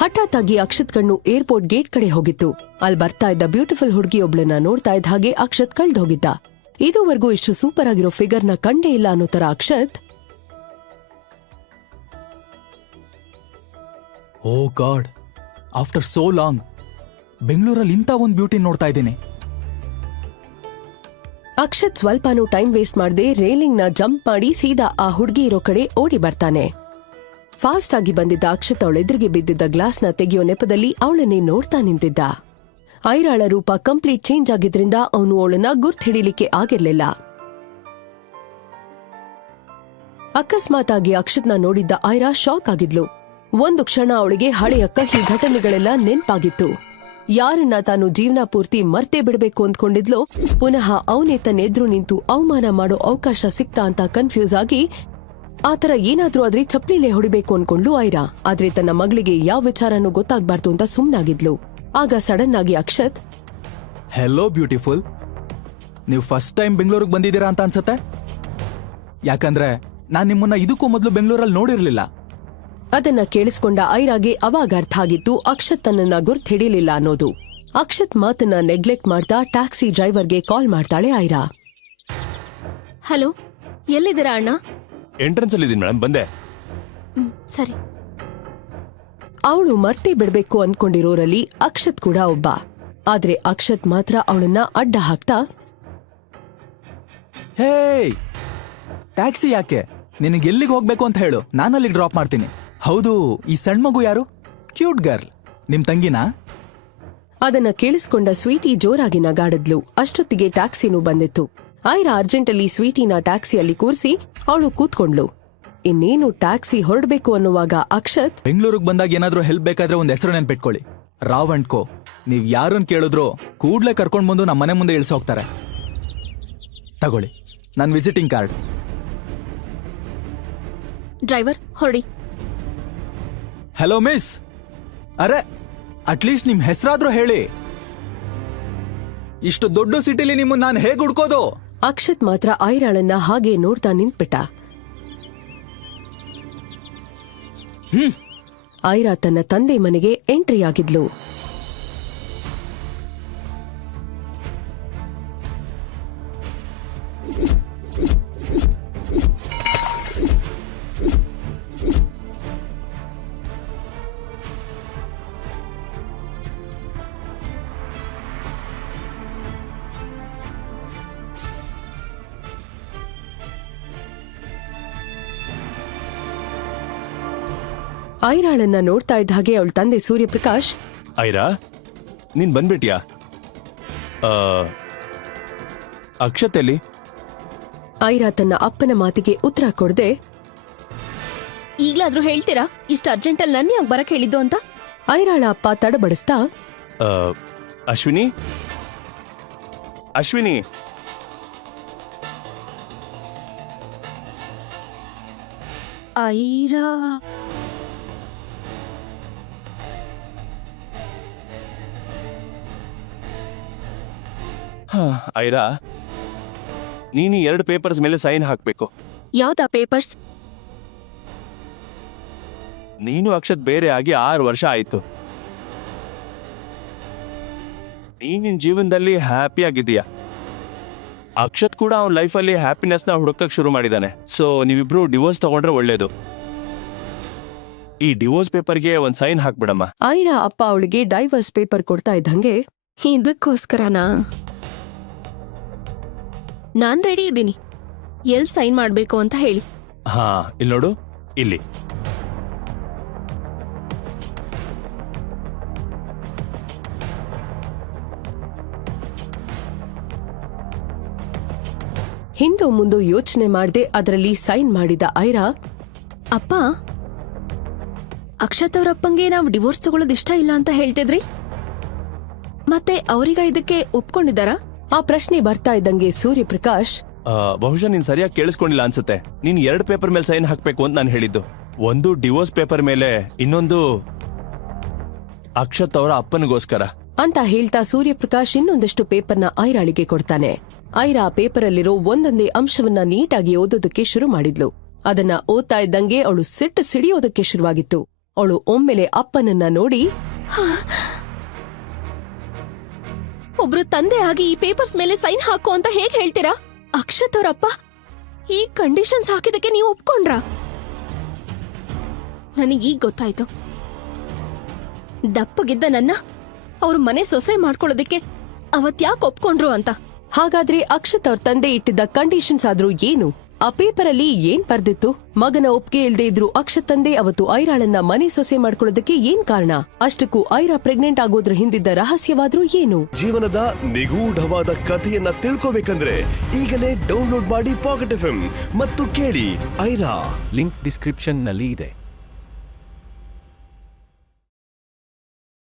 ಹಠಾತ್ ಆಗಿ ಅಕ್ಷತ್ ಕಣ್ಣು ಏರ್ಪೋರ್ಟ್ ಗೇಟ್ ಕಡೆ ಹೋಗಿತ್ತು. ಅಲ್ಲಿ ಬರ್ತಾ ಇದ್ದ ಬ್ಯೂಟಿಫುಲ್ ಹುಡುಗಿಯೊಬ್ಳನ್ನ ನೋಡ್ತಾ ಇದ್ದ ಹಾಗೆ ಅಕ್ಷತ್ ಕಳ್ದ್ ಹೋಗಿದ್ದ. ಇದುವರೆಗೂ ಇಷ್ಟು ಸೂಪರ್ ಆಗಿರೋ ಫಿಗರ್ನ ಕಂಡೇ ಇಲ್ಲ ಅನ್ನೋ ತರ ಅಕ್ಷತ್, ಓ ಗಾಡ್, ಆಫ್ಟರ್ ಸೋ ಲಾಂಗ್ ಬೆಂಗಳೂರಲ್ಲಿ ಇಂಥ ಒಂದು ಬ್ಯೂಟಿ ನೋಡ್ತಾ ಇದ್ದೀನಿ. ಅಕ್ಷತ್ ಸ್ವಲ್ಪನೂ ಟೈಮ್ ವೇಸ್ಟ್ ಮಾಡದೆ ರೇಲಿಂಗ್ ನ ಜಂಪ್ ಮಾಡಿ ಸೀದಾ ಆ ಹುಡುಗಿ ಇರೋ ಕಡೆ ಓಡಿ ಬರ್ತಾನೆ. ಫಾಸ್ಟ್ ಆಗಿ ಬಂದಿದ್ದ ಅಕ್ಷತ್ ಅವಳೆದುರಿಗೆ ಬಿದ್ದಿದ್ದ ಗ್ಲಾಸ್ನ ತೆಗೆಯೋ ನೆಪದಲ್ಲಿ ಅವಳನ್ನೇ ನೋಡ್ತಾ ನಿಂತಿದ್ದ. ಐರಾಳ ರೂಪ ಕಂಪ್ಲೀಟ್ ಚೇಂಜ್ ಆಗಿದ್ರಿಂದ ಅವನು ಅವಳನ್ನ ಗುರ್ತ್ ಹಿಡಿಲಿಕ್ಕೆ ಆಗಿರ್ಲಿಲ್ಲ. ಅಕಸ್ಮಾತ್ ಆಗಿ ಅಕ್ಷತ್ನ ನೋಡಿದ್ದ ಐರಾ ಶಾಕ್ ಆಗಿದ್ಲು. ಒಂದು ಕ್ಷಣ ಅವಳಿಗೆ ಹಳೆಯ ಕಹಿ ಘಟನೆಗಳೆಲ್ಲ ನೆನ್ಪಾಗಿತ್ತು. ಯಾರನ್ನ ತಾನು ಜೀವನ ಪೂರ್ತಿ ಮರ್ತೇ ಬಿಡಬೇಕು ಅಂದ್ಕೊಂಡಿದ್ಲೋ ಪುನಃ ಅವನೇ ತನ್ನೆದ್ರು ನಿಂತು ಅವಮಾನ ಮಾಡೋ ಅವಕಾಶ ಸಿಕ್ತಾ ಅಂತ ಕನ್ಫ್ಯೂಸ್ ಆಗಿ ಆತರ ಏನಾದ್ರೂ ಆದ್ರೆ ಚಪ್ಲಿಲೇ ಹೊಡಿಬೇಕು ಅನ್ಕೊಂಡ್ಲು ಐರಾ. ಆದ್ರೆ ತನ್ನ ಮಗಳಿಗೆ ಯಾವ ವಿಚಾರನೂ ಗೊತ್ತಾಗ್ಬಾರ್ದು ಅಂತ ಸುಮ್ನಾಗಿದ್ಲು. ಆಗ ಸಡನ್ ಆಗಿ ಅಕ್ಷತ್, ಹೆಲೋ ಬ್ಯೂಟಿಫುಲ್, ನೀವು ಫಸ್ಟ್ ಟೈಮ್ ಬೆಂಗಳೂರಿಗೆ ಬಂದಿದ್ದೀರಾ ಅಂತ ಅನ್ಸತ್ತೆ. ಯಾಕಂದ್ರೆ ನಾನ್ ನಿಮ್ಮನ್ನ ಇದಕ್ಕೂ ಮೊದಲು ಬೆಂಗಳೂರಲ್ಲಿ ನೋಡಿರ್ಲಿಲ್ಲ. ಅದನ್ನ ಕೇಳಿಸ್ಕೊಂಡ ಐರಾಗೆ ಅವಾಗ ಅರ್ಥ ಆಗಿತ್ತು ಅಕ್ಷತ್ ತನ್ನನ್ನ ಗುರ್ತ್ ಹಿಡಿಲಿಲ್ಲ ಅನ್ನೋದು. ಅಕ್ಷತ್ ಮಾತನ್ನ ನೆಗ್ಲೆಕ್ಟ್ ಮಾಡ್ತಾ ಟ್ಯಾಕ್ಸಿ ಡ್ರೈವರ್ಗೆ ಕಾಲ್ ಮಾಡ್ತಾಳೆ ಐರಾ. ಹಲೋ, ಎಲ್ಲಿದ್ದೀರಾ ಅಣ್ಣ? ಎಂಟ್ರೆನ್ಸ್ ಅಲ್ಲಿ ಇದೀನಿ ಮೇಡಮ್, ಬಂದೆ. ಸರಿ. ಅವಳು ಮರ್ತೇ ಬಿಡ್ಬೇಕು ಅನ್ಕೊಂಡಿರೋರಲ್ಲಿ ಅಕ್ಷತ್ ಕೂಡ ಒಬ್ಬ. ಆದ್ರೆ ಅಕ್ಷತ್ ಮಾತ್ರ ಅವಳನ್ನ ಅಡ್ಡ ಹಾಕ್ತಾ, ಹೇ, ಟ್ಯಾಕ್ಸಿ ಯಾಕೆ? ನಿನಗೆ ಎಲ್ಲಿಗೆ ಹೋಗ್ಬೇಕು ಅಂತ ಹೇಳು, ನಾನಲ್ಲಿಗೆ ಡ್ರಾಪ್ ಮಾಡ್ತೀನಿ. ಹೌದು, ಈ ಸಣ್ಣ ಮಗು ಯಾರು? ಕ್ಯೂಟ್ ಗರ್ಲ್, ನಿಮ್ ತಂಗಿನಾ? ಅದನ್ನ ಕೇಳಿಸ್ಕೊಂಡ ಸ್ವೀಟಿ ಜೋರಾಗಿ ನಗಾಡಿದ್ಲು. ಅಷ್ಟೊತ್ತಿಗೆ ಟ್ಯಾಕ್ಸಿನೂ ಬಂದಿತ್ತು. ಐರಾ ಅರ್ಜೆಂಟಲ್ಲಿ ಸ್ವೀಟಿನ ಟ್ಯಾಕ್ಸಿಯಲ್ಲಿ ಕೂರಿಸಿ ಅವಳು ಕೂತ್ಕೊಂಡ್ಲು. ಇನ್ನೇನು ಟ್ಯಾಕ್ಸಿ ಹೊರಡ್ಬೇಕು ಅನ್ನುವಾಗ ಅಕ್ಷತ್, ಬೆಂಗಳೂರಿಗೆ ಬಂದಾಗ ಏನಾದ್ರೂ ಹೆಲ್ಪ್ ಬೇಕಾದ್ರೆ ಒಂದ್ ಹೆಸರು ನೆನ್ಪಿಟ್ಕೊಳ್ಳಿ, ರಾವ್ ಅಂಡ್ ಕೋ. ನೀವ್ ಯಾರನ್ನ ಕೇಳಿದ್ರು ಕೂಡ್ಲೆ ಕರ್ಕೊಂಡ್ ಬಂದು ನಮ್ಮ ಮನೆ ಮುಂದೆ ಇಳಿಸೋಗ್ತಾರೆ. ತಗೊಳ್ಳಿ ನನ್ ವಿಸಿಟಿಂಗ್ ಕಾರ್ಡ್. ಡ್ರೈವರ್ ಹೊರಡಿ. Hello miss. ಅರೆ, ಅಟ್ಲೀಸ್ಟ್ ನಿಮ್ ಹೆಸರಾದ್ರೂ ಹೇಳಿ. ಇಷ್ಟು ದೊಡ್ಡ ಸಿಟಿಲಿ ನಿಮ್ಮನ್ನ ನಾನು ಹೇಗೆ ಹುಡ್ಕೋದು? ಅಕ್ಷತ್ ಮಾತ್ರ ಐರಾಳನ್ನ ಹಾಗೆ ನೋಡ್ತಾ ನಿಂತ್ಬಿಟ್ಟ. ಐರಾ ತನ್ನ ತಂದೆ ಮನೆಗೆ ಎಂಟ್ರಿ ಆಗಿದ್ಲು. ಐರಾಳನ್ನ ನೋಡ್ತಾ ಇದ್ದ ಹಾಗೆ ಅವಳ ತಂದೆ ಸೂರ್ಯಪ್ರಕಾಶ್, ಐರಾ, ನೀನ್ ಬಂದ್ಬಿಟ್ಯಾ? ಅಕ್ಷತೆಲ್ಲಿ? ಐರಾ ತನ್ನ ಅಪ್ಪನ ಮಾತಿಗೆ ಉತ್ತರ ಕೊಡದೆ, ಈಗ್ಲಾದ್ರೂ ಹೇಳ್ತೀರಾ ಇಷ್ಟು ಅರ್ಜೆಂಟಲ್ಲಿ ನನ್ನ ಯಾಕೆ ಬರಕ್ ಹೇಳಿದ್ದು ಅಂತ? ಐರಾಳ ಅಪ್ಪ ತಡಬಡಿಸ್ತಾ, ಅಶ್ವಿನಿ, ಅಶ್ವಿನಿ, ಐರಾ, ಐರಾ, ನೀನು 2 ಪೇಪರ್ಸ್ ಮೇಲೆ ಸೈನ್ ಹಾಕ್ಬೇಕು. ಯಾವ್ದಾ ಪೇಪರ್ಸ್? ನೀನು ಅಕ್ಷತ್ ಬೇರೆ ಆಗಿ 6 ವರ್ಷ ಆಯ್ತು. ನಿನ್ ಜೀವನದಲ್ಲಿ ಹ್ಯಾಪಿ ಆಗಿದೀಯಾ. ಅಕ್ಷತ್ ಕೂಡ ಅವನ ಲೈಫಲ್ಲಿ ಹ್ಯಾಪಿನೆಸ್ ನ ಹುಡುಕಕ್ ಶುರು ಮಾಡಿದಾನೆ. ಸೊ ನೀವಿಬ್ರು ಡಿವೋರ್ಸ್ ತಗೊಂಡ್ರೆ ಒಳ್ಳೇದು. ಈ ಡಿವೋರ್ಸ್ ಪೇಪರ್ಗೆ ಒಂದ್ ಸೈನ್ ಹಾಕ್ಬಿಡಮ್ಮ. ಐರಾ ಅಪ್ಪ ಅವಳಿಗೆ ಡೈವರ್ಸ್ ಪೇಪರ್ ಕೊಡ್ತಾ ಇದ್ದಂಗೆ, ಇದಕ್ಕೋಸ್ಕರನಾ? ನಾನ್ ರೆಡಿ ಇದ್ದೀನಿ. ಎಲ್ ಸೈನ್ ಮಾಡ್ಬೇಕು ಅಂತ ಹೇಳಿ. ಹಾ, ಇಲ್ಲಿ ನೋಡು, ಇಲ್ಲಿ. ಹಿಂದೂ ಮುಂದೂ ಯೋಚನೆ ಮಾಡದೆ ಅದರಲ್ಲಿ ಸೈನ್ ಮಾಡಿದ ಐರಾ, ಅಪ್ಪ, ಅಕ್ಷತ್ ಅವರಪ್ಪಂಗೆ ನಾವು ಡಿವೋರ್ಸ್ ತಗೊಳ್ಳೋದು ಇಷ್ಟ ಇಲ್ಲ ಅಂತ ಹೇಳ್ತಿದ್ರಿ, ಮತ್ತೆ ಅವರೀಗ ಇದಕ್ಕೆ ಒಪ್ಕೊಂಡಿದ್ದಾರಾ? ಆ ಪ್ರಶ್ನೆ ಬರ್ತಾ ಇದ್ದಂಗೆ ಸೂರ್ಯಪ್ರಕಾಶ್, ಬಹುಶಃ ನೀನ್ ಸರಿಯಾಗಿ ಕೇಳಿಸ್ಕೊಂಡಿಲ್ಲ ಅನ್ಸುತ್ತೆ. ನೀನ್ 2 ಪೇಪರ್ ಮೇಲೆ ಸೈನ್ ಹಾಕ್ಬೇಕು ಅಂತ ನಾನು ಹೇಳಿದ್ದು. ಒಂದು ಡಿವೋರ್ಸ್ ಪೇಪರ್ ಮೇಲೆ, ಇನ್ನೊಂದು ಅಕ್ಷತ್ ಅವರ ಅಪ್ಪನಿಗೋಸ್ಕರ ಅಂತ ಹೇಳ್ತಾ ಸೂರ್ಯಪ್ರಕಾಶ್ ಇನ್ನೊಂದಷ್ಟು ಪೇಪರ್ನ ಐರಾಳಿಗೆ ಕೊಡ್ತಾನೆ. ಐರಾ ಪೇಪರಲ್ಲಿರೋ ಒಂದೊಂದೇ ಅಂಶವನ್ನ ನೀಟಾಗಿ ಓದೋದಕ್ಕೆ ಶುರು ಮಾಡಿದ್ಲು. ಅದನ್ನ ಓದ್ತಾ ಇದ್ದಂಗೆ ಅವಳು ಸಿಟ್ಟು ಸಿಡಿಯೋದಕ್ಕೆ ಶುರುವಾಗಿತ್ತು. ಅವಳು ಒಮ್ಮೆಲೆ ಅಪ್ಪನನ್ನ ನೋಡಿ, ಒಬ್ರು ತಂದೆ ಆಗಿ ಈ ಪೇಪರ್ಸ್ ಮೇಲೆ ಸೈನ್ ಹಾಕು ಅಂತ ಹೇಗ್ ಹೇಳ್ತೀರಾ? ಅಕ್ಷತ್ ಅವರಪ್ಪ ಈ ಕಂಡೀಷನ್ಸ್ ಹಾಕಿದಕ್ಕೆ ನೀವು ಒಪ್ಕೊಂಡ್ರ? ನನಗೀಗ ಗೊತ್ತಾಯ್ತು, ದಪ್ಪಗಿದ್ದ ನನ್ನ ಅವ್ರ ಮನೆ ಸೊಸೆ ಮಾಡ್ಕೊಳ್ಳೋದಕ್ಕೆ ಅವತ್ ಯಾಕೆ ಒಪ್ಕೊಂಡ್ರು ಅಂತ. ಹಾಗಾದ್ರೆ ಅಕ್ಷತ್ ಅವ್ರ ತಂದೆ ಇಟ್ಟಿದ್ದ ಕಂಡೀಷನ್ಸ್ ಆದ್ರೂ ಏನು? ಆ ಪೇಪರ್ ಅಲ್ಲಿ ಏನ್ ಬರ್ದಿತ್ತು? ಮಗನ ಒಪ್ಪಿಗೆ ಇಲ್ದೇ ಇದ್ರು ಅಕ್ಷತ್ ತಂದೆ ಅವತ್ತು ಐರಾಳನ್ನ ಮನೆ ಸೊಸೆ ಮಾಡ್ಕೊಳ್ಳೋದಕ್ಕೆ ಏನ್ ಕಾರಣ? ಅಷ್ಟಕ್ಕೂ ಐರಾ ಪ್ರೆಗ್ನೆಂಟ್ ಆಗೋದ್ರ ಹಿಂದಿದ್ದ ರಹಸ್ಯವಾದ್ರೂ ಏನು? ಜೀವನದ ನಿಗೂಢವಾದ ಕಥೆಯನ್ನ ತಿಳ್ಕೋಬೇಕಂದ್ರೆ ಈಗಲೇ ಡೌನ್ಲೋಡ್ ಮಾಡಿ ಪಾಕೆಟ್ FM ಮತ್ತು ಕೇಳಿ ಐರಾ. ಲಿಂಕ್ ಡಿಸ್ಕ್ರಿಪ್ಷನ್ ನಲ್ಲಿ ಇದೆ.